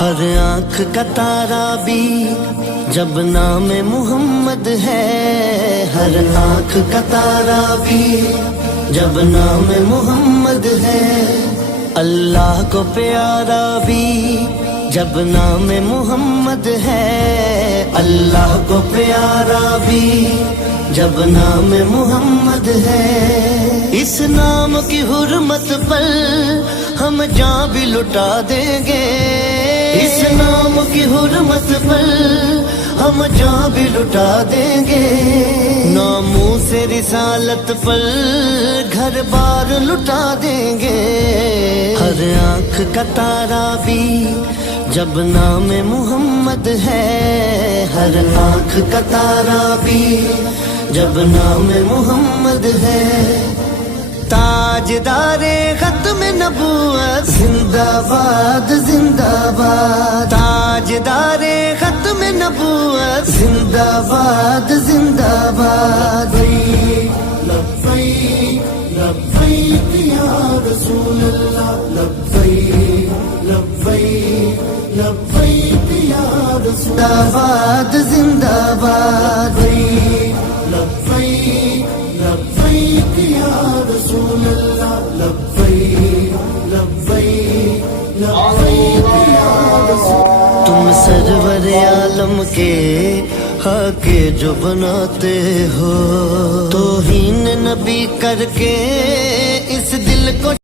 ہر آنکھ کا تارا بھی جب نام محمد ہے، ہر آنکھ کا تارا بھی جب نام محمد ہے، اللہ کو پیارا بھی جب نام محمد ہے، اللہ کو پیارا بھی جب نام محمد ہے۔ اس نام کی حرمت پر ہم جان بھی لٹا دیں گے، اس نام کی حرمت پر ہم جان بھی لٹا دیں گے، ناموں سے رسالت پر گھر بار لٹا دیں گے۔ ہر آنکھ کا تارا بھی جب نام محمد ہے، ہر آنکھ کا تارا بھی جب نام محمد ہے۔ تاجدار ختم نبوت زندہ باد زندہ باد، تاجدار ختم نبوت زندہ باد زندہ باد۔ لبیک لبیک یا رسول اللہ، لبیک لبیک لبیک یا رسول اللہ، زندہ باد لبیک لبیک یا رسول اللہ، لبیک لبیک لبیک یا رسول۔ تم سرور عالم کے حق جو بناتے ہو، توہین نبی کر کے اس دل کو